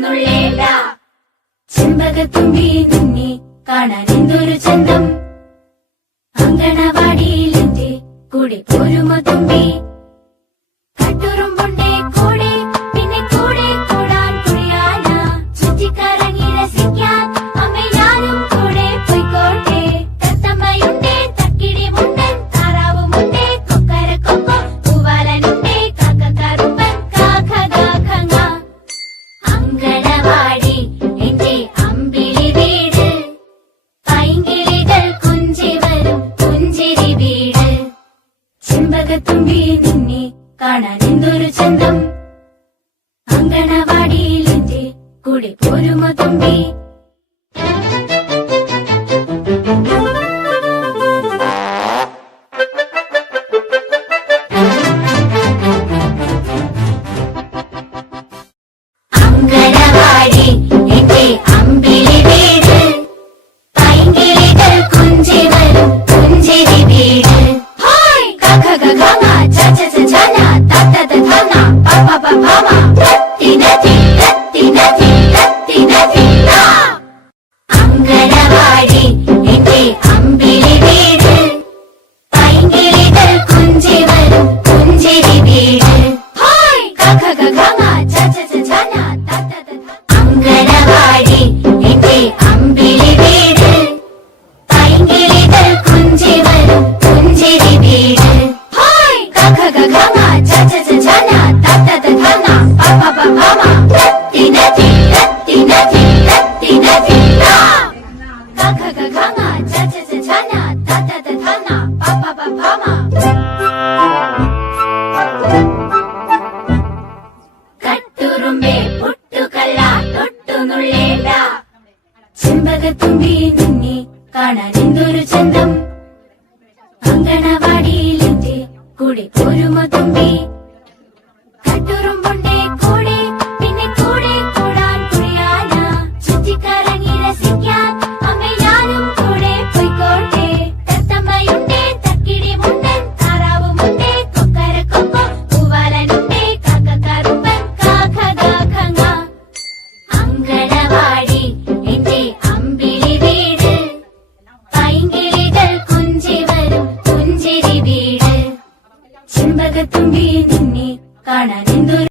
തൊട്ടുനുള്ളേണ്ട ചെമ്പകത്തുമ്പി നിന്നെ കാണാൻ എന്തൊരു ചന്തം അങ്കണവാടിയിലെന്റെ കൂടെ പോരുമോ തുമ്പി കട്ടുറുമ്പുണ്ടേ കൂടെ പിന്നെ കൂടെ കൂടാൻ കുടിയാന ചുറ്റിക്കറങ്ങി രസിക്കാൻ അമ്മ ഞാനും കൂടെ പോയിക്കോട്ടെ തത്തമ്മയുണ്ടേ തക്കിടി മുണ്ടൻ താറാവുമുണ്ടേ കൊക്കര കൊക്കോ പൂവാലനുണ്ടേ കാക്കക്കറുമ്പൻ കാക്ക കാക്കങ്ങ അങ്കണവാടി എന്റെ അമ്പിളി വീട് പൈങ്കിളികൾ കുഞ്ചി വരും പുഞ്ചിരി വീട് ചെമ്പകത്തുമ്പി നിന്നെ കാണാൻ എന്തൊരു ചന്തം അങ്കണവാടിയിലെന്റെ കൂടെ പോരുമോ തുമ്പി അങ്കണവാടി എന്റെ അമ്പിളി വീട് പൈങ്കിളികൾ കുഞ്ചി വരും പുഞ്ചിരി വീട് അങ്കണവാടി എന്റെ അമ്പിളി വീട് പൈങ്കിളികൾ കുഞ്ചി വരും പുഞ്ചിരി വീട് അങ്കണവാടി എന്റെ അമ്പിളി വീട് പൈങ്കിളികൾ കുഞ്ചി വരും പുഞ്ചിരി വീട് കട്ടുറുമ്പേ പൊട്ടുകല്ല തൊട്ടുനുള്ളേണ്ട ചെമ്പകത്തുമ്പി നിന്നെ കാണാൻ എന്തൊരു ചന്തം അങ്കണവാടിയിലെന്റെ കൂടെ പോരുമോ തുമ്പി കട്ടുറുമ്പുണ്ടേ കൂടെ പിന്നെ കൂടെ കൂടാൻ കുടിയാന ചുറ്റിക്കറങ്ങി രസിക്കാൻ അമ്മ ഞാനും കൂടെ പോയിക്കോട്ടെ തത്തമ്മയുണ്ടേ തക്കിടി മുണ്ടൻ താറാവുമുണ്ടേ കൊക്കര കൊക്കോ പൂവാലനുണ്ടേ കാക്കക്കറുമ്പൻ കാക്ക കാക്കങ്ങ അങ്കണവാടി എന്റെ അമ്പിളി വീട് പൈങ്കിളികൾ കുഞ്ചി വരും പുഞ്ചിരി വീട് ചെമ്പകത്തുമ്പി നിന്നെ കാണാൻ എന്തൊരു